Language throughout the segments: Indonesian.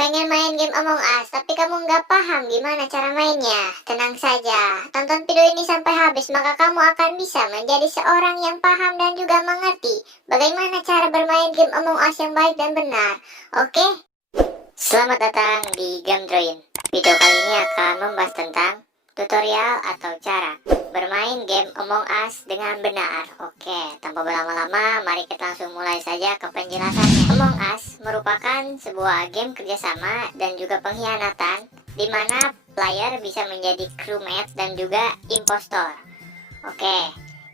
Pengen main game Among Us, tapi kamu nggak paham gimana cara mainnya? Tenang saja, tonton video ini sampai habis, maka kamu akan bisa menjadi seorang yang paham dan juga mengerti bagaimana cara bermain game Among Us yang baik dan benar. Oke? Selamat datang di Game Droin. Video kali ini akan membahas tentang tutorial atau cara bermain game Among Us dengan benar. Oke, tanpa berlama-lama, mari kita langsung mulai saja ke penjelasannya. Among Us merupakan sebuah game kerjasama dan juga pengkhianatan, di mana player bisa menjadi crewmate dan juga impostor. Oke,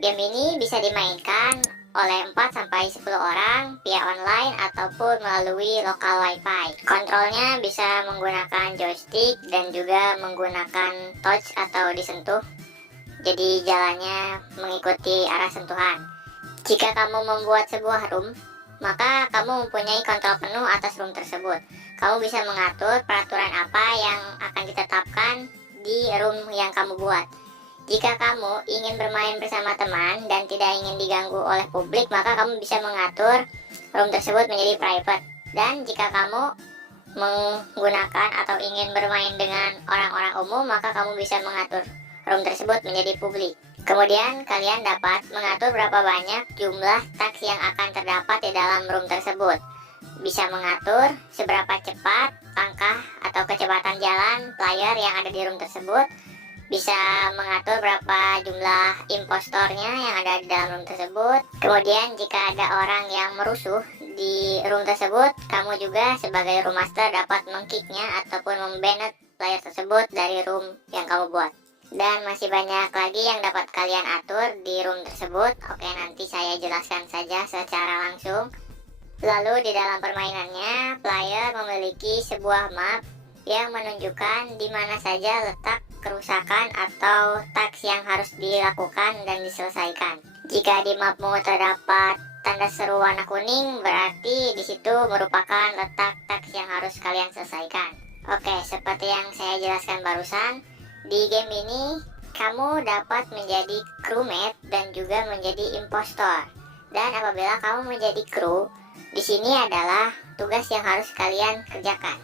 game ini bisa dimainkan oleh 4-10 orang via online ataupun melalui lokal wifi. Kontrolnya bisa menggunakan joystick dan juga menggunakan touch atau disentuh. Jadi jalannya mengikuti arah sentuhan. Jika kamu membuat sebuah room, maka kamu mempunyai kontrol penuh atas room tersebut. Kamu bisa mengatur peraturan apa yang akan ditetapkan di room yang kamu buat. Jika kamu ingin bermain bersama teman dan tidak ingin diganggu oleh publik, maka kamu bisa mengatur room tersebut menjadi private. Dan jika kamu menggunakan atau ingin bermain dengan orang-orang umum, maka kamu bisa mengatur room tersebut menjadi publik. Kemudian kalian dapat mengatur berapa banyak jumlah task yang akan terdapat di dalam room tersebut. Bisa mengatur seberapa cepat langkah atau kecepatan jalan player yang ada di room tersebut. Bisa mengatur berapa jumlah impostornya yang ada di dalam room tersebut. Kemudian jika ada orang yang merusuh di room tersebut, kamu juga sebagai room master dapat mengkicknya ataupun membanet player tersebut dari room yang kamu buat. Dan masih banyak lagi yang dapat kalian atur di room tersebut. Oke, nanti saya jelaskan saja secara langsung. Lalu di dalam permainannya, player memiliki sebuah map yang menunjukkan di mana saja letak kerusakan atau task yang harus dilakukan dan diselesaikan. Jika di mapmu terdapat tanda seru warna kuning, berarti di situ merupakan letak task yang harus kalian selesaikan. Oke, seperti yang saya jelaskan barusan, di game ini kamu dapat menjadi crewmate dan juga menjadi impostor. Dan apabila kamu menjadi kru, di sini adalah tugas yang harus kalian kerjakan.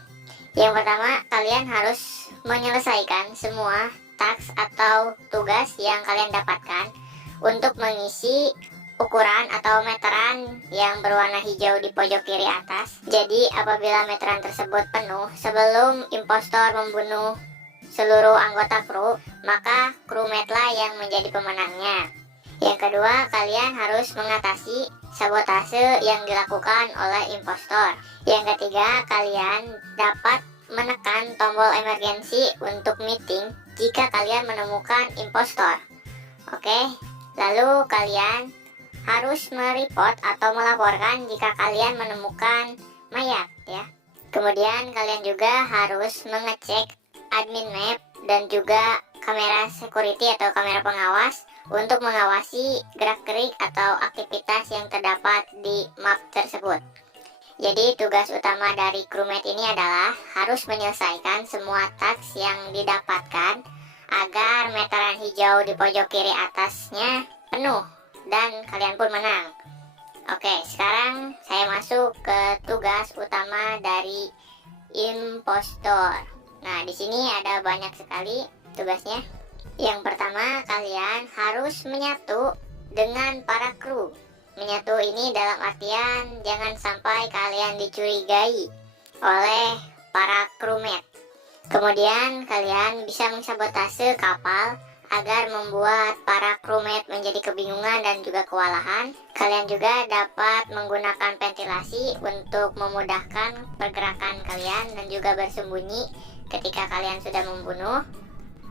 Yang pertama, kalian harus menyelesaikan semua task atau tugas yang kalian dapatkan untuk mengisi ukuran atau meteran yang berwarna hijau di pojok kiri atas. Jadi apabila meteran tersebut penuh sebelum impostor membunuh seluruh anggota kru, maka crewmate lah yang menjadi pemenangnya. Yang kedua, kalian harus mengatasi sabotase yang dilakukan oleh impostor. Yang ketiga, kalian dapat menekan tombol emergensi untuk meeting jika kalian menemukan impostor. Oke, lalu kalian harus mereport atau melaporkan jika kalian menemukan mayat ya. Kemudian kalian juga harus mengecek admin map dan juga kamera security atau kamera pengawas untuk mengawasi gerak-gerik atau aktivitas yang terdapat di map tersebut. Jadi tugas utama dari crewmate ini adalah harus menyelesaikan semua task yang didapatkan agar meteran hijau di pojok kiri atasnya penuh dan kalian pun menang. Oke, sekarang saya masuk ke tugas utama dari impostor. Nah, di sini ada banyak sekali tugasnya. Yang pertama, kalian harus menyatu dengan para kru. Menyatu ini dalam artian jangan sampai kalian dicurigai oleh para crewmate. Kemudian kalian bisa mensabotase kapal agar membuat para crewmate menjadi kebingungan dan juga kewalahan. Kalian juga dapat menggunakan ventilasi untuk memudahkan pergerakan kalian dan juga bersembunyi ketika kalian sudah membunuh.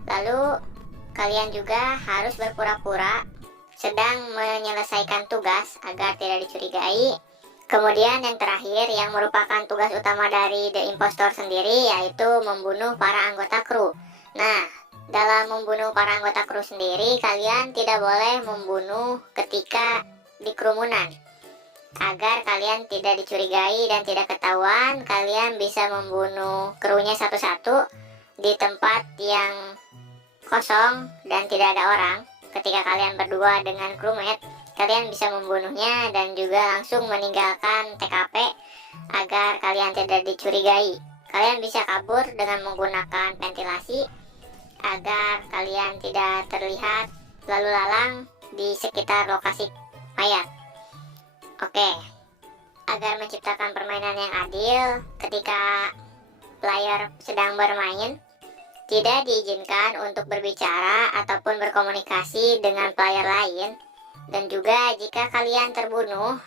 Lalu kalian juga harus berpura-pura sedang menyelesaikan tugas agar tidak dicurigai. Kemudian yang terakhir yang merupakan tugas utama dari The Impostor sendiri, yaitu membunuh para anggota kru. Nah, dalam membunuh para anggota kru sendiri, kalian tidak boleh membunuh ketika di kerumunan. Agar kalian tidak dicurigai dan tidak ketahuan, kalian bisa membunuh krunya satu-satu di tempat yang kosong dan tidak ada orang. Ketika kalian berdua dengan crewmate, kalian bisa membunuhnya dan juga langsung meninggalkan TKP agar kalian tidak dicurigai. kalian bisa kabur dengan menggunakan ventilasi agar kalian tidak terlihat lalu lalang di sekitar lokasi mayat. Oke, agar menciptakan permainan yang adil ketika player sedang bermain, tidak diizinkan untuk berbicara ataupun berkomunikasi dengan player lain. Dan juga jika kalian terbunuh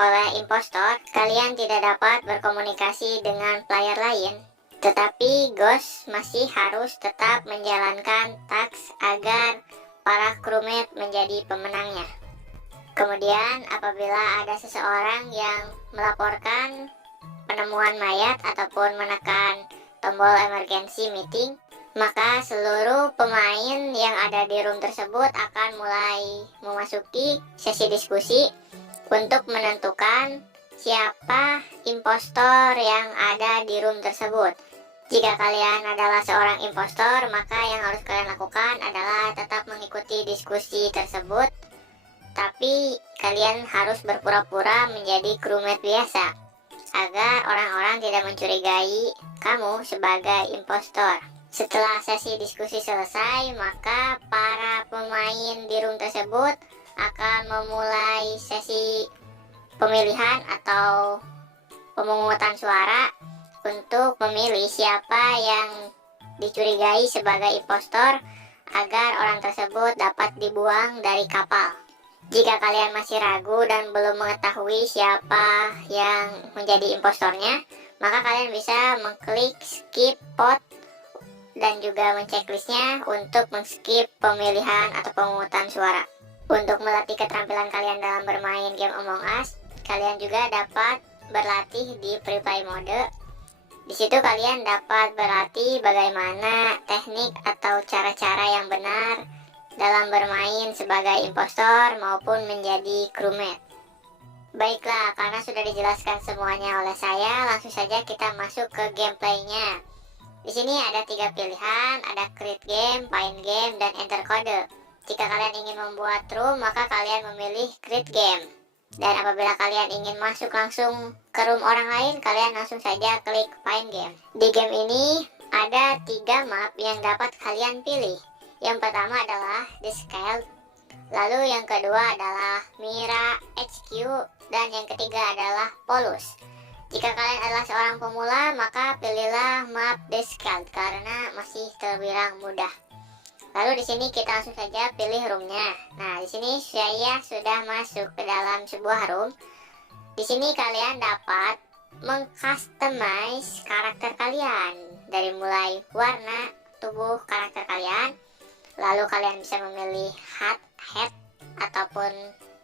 oleh impostor, kalian tidak dapat berkomunikasi dengan player lain. Tetapi Ghost masih harus tetap menjalankan task agar para crewmate menjadi pemenangnya. Kemudian apabila ada seseorang yang melaporkan penemuan mayat ataupun menekan tombol emergency meeting, maka seluruh pemain yang ada di room tersebut akan mulai memasuki sesi diskusi untuk menentukan siapa impostor yang ada di room tersebut. Jika kalian adalah seorang impostor, maka yang harus kalian lakukan adalah tetap mengikuti diskusi tersebut, tapi kalian harus berpura-pura menjadi crewmate biasa agar orang-orang tidak mencurigai kamu sebagai impostor. Setelah sesi diskusi selesai, maka para pemain di room tersebut akan memulai sesi pemilihan atau pemungutan suara untuk memilih siapa yang dicurigai sebagai impostor agar orang tersebut dapat dibuang dari kapal. Jika kalian masih ragu dan belum mengetahui siapa yang menjadi impostornya, maka kalian bisa mengklik skip vote dan juga menceklisnya untuk men-skip pemilihan atau pemungutan suara. Untuk melatih keterampilan kalian dalam bermain game Among Us, kalian juga dapat berlatih di Free Play mode. Di situ kalian dapat berlatih bagaimana teknik atau cara-cara yang benar dalam bermain sebagai impostor maupun menjadi crewmate. Baiklah, karena sudah dijelaskan semuanya oleh saya, langsung saja kita masuk ke gameplaynya. Di sini ada 3 pilihan, ada create game, find game, dan enter kode. Jika kalian ingin membuat room, maka kalian memilih create game. Dan apabila kalian ingin masuk langsung ke room orang lain, kalian langsung saja klik find game. Di game ini ada 3 map yang dapat kalian pilih. Yang pertama adalah The Scale, lalu yang kedua adalah Mira HQ, dan yang ketiga adalah Polus. Jika kalian adalah seorang pemula, maka pilihlah map The Scale karena masih terbilang mudah. Lalu di sini kita langsung saja pilih roomnya. Nah, di sini saya sudah masuk ke dalam sebuah room. Di sini kalian dapat mengcustomize karakter kalian dari mulai warna tubuh karakter kalian. Lalu kalian bisa memilih hat ataupun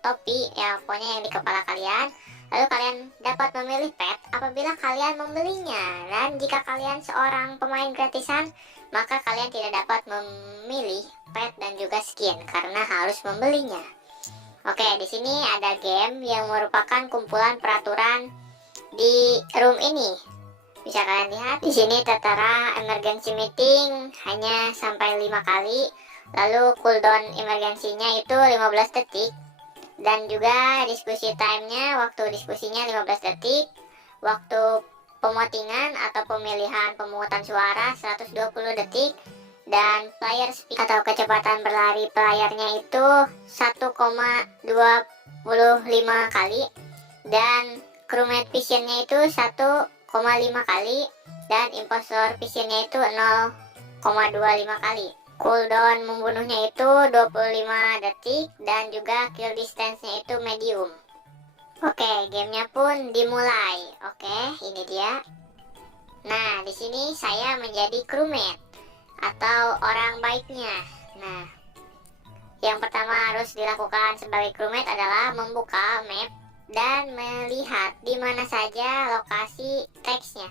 topi, ya pokoknya yang di kepala kalian. Lalu kalian dapat memilih pet apabila kalian membelinya. Dan jika kalian seorang pemain gratisan, maka kalian tidak dapat memilih pet dan juga skin karena harus membelinya. Oke, di sini ada game yang merupakan kumpulan peraturan di room ini. Bisa kalian lihat di sini tertera emergency meeting hanya sampai 5 kali. Lalu cooldown emergensinya itu 15 detik. Dan juga diskusi time-nya, waktu diskusinya 15 detik. Waktu pemotingan atau pemilihan pemungutan suara 120 detik. Dan player speed atau kecepatan berlari playernya itu 1,25 kali. Dan crewmate visionnya itu 1,5 kali. Dan impostor visionnya itu 0,25 kali. Cooldown membunuhnya itu 25 detik dan juga kill distance-nya itu medium. Oke, gamenya pun dimulai. Oke, ini dia. Nah, di sini saya menjadi crewmate atau orang baiknya. Nah, yang pertama harus dilakukan sebagai crewmate adalah membuka map dan melihat di mana saja lokasi teksnya,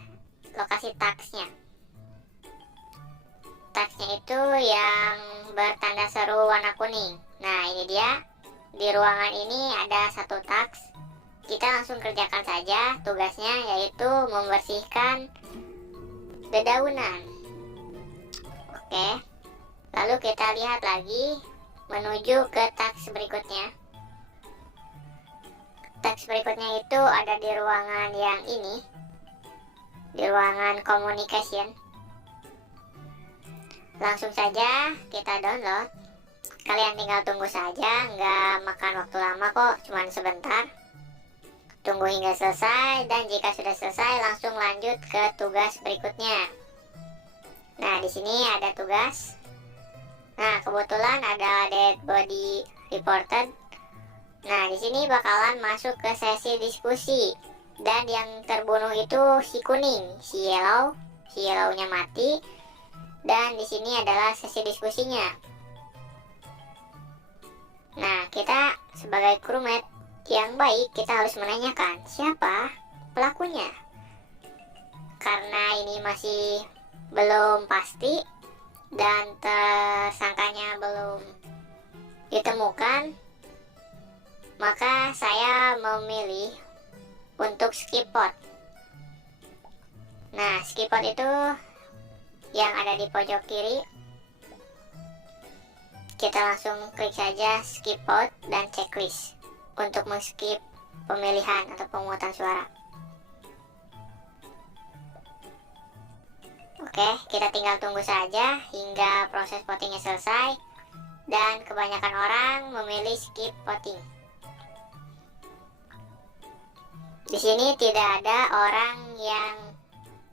lokasi tasknya. Tasknya itu yang bertanda seru warna kuning. Nah, ini dia. Di ruangan ini ada satu taks. Kita langsung kerjakan saja tugasnya, yaitu membersihkan dedaunan. Oke. Lalu kita lihat lagi menuju ke taks berikutnya. Taks berikutnya itu ada di ruangan yang ini. di ruangan communication. Langsung saja kita download. Kalian tinggal tunggu saja, nggak makan waktu lama kok, cuman sebentar. Tunggu hingga selesai, dan jika sudah selesai langsung lanjut ke tugas berikutnya. Nah, di sini ada tugas. Nah, kebetulan ada dead body reported. Nah, di sini bakalan masuk ke sesi diskusi. Dan yang terbunuh itu si kuning, si yellow. Si yellownya mati. Dan di sini adalah sesi diskusinya. Nah, kita sebagai crewmate yang baik, kita harus menanyakan siapa pelakunya. Karena ini masih belum pasti dan tersangkanya belum ditemukan, maka saya memilih untuk skip vote. Nah, skip vote itu yang ada di pojok kiri. Kita langsung klik saja skip vote dan checklist untuk men-skip pemilihan atau pemungutan suara. Oke, kita tinggal tunggu saja hingga proses votingnya selesai. Dan kebanyakan orang memilih skip voting. Di sini tidak ada orang yang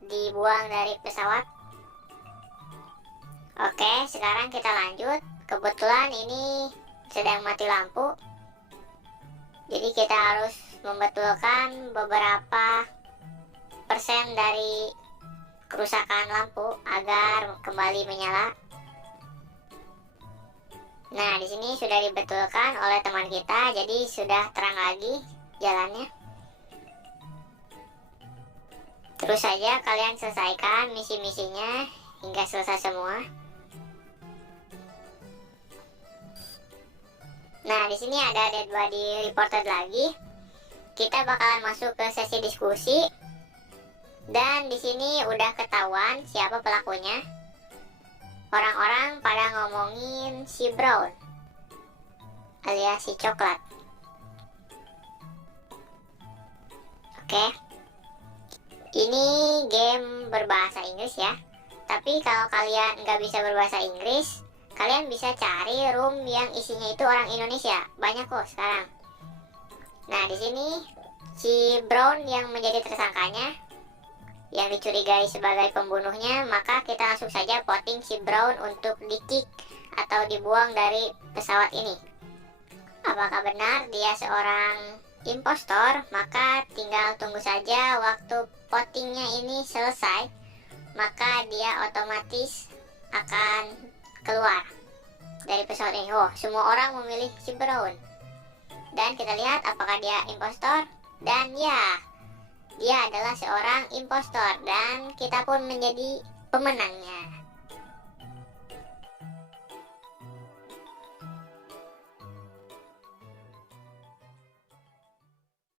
dibuang dari pesawat. Oke, sekarang kita lanjut. Kebetulan ini sedang mati lampu. Jadi kita harus membetulkan beberapa persen dari kerusakan lampu agar kembali menyala. Nah, di sini sudah dibetulkan oleh teman kita, jadi sudah terang lagi jalannya. Terus saja kalian selesaikan misi-misinya hingga selesai semua. Nah, di sini ada dead body reported lagi. Kita bakalan masuk ke sesi diskusi. Dan di sini udah ketahuan siapa pelakunya. Orang-orang pada ngomongin si Brown alias si coklat. Oke. Ini game berbahasa Inggris ya. Tapi kalau kalian nggak bisa berbahasa Inggris, kalian bisa cari room yang isinya itu orang Indonesia. Banyak kok sekarang. Nah, di sini si Brown yang menjadi tersangkanya, yang dicurigai sebagai pembunuhnya, maka kita langsung saja voting si Brown untuk di-kick atau dibuang dari pesawat ini. Apakah benar dia seorang impostor? Maka tinggal tunggu saja waktu votingnya ini selesai, maka dia otomatis akan keluar dari pesawat ini. Oh, semua orang memilih si Brown. Dan kita lihat apakah dia impostor. Dan ya, dia adalah seorang impostor. Dan kita pun menjadi pemenangnya.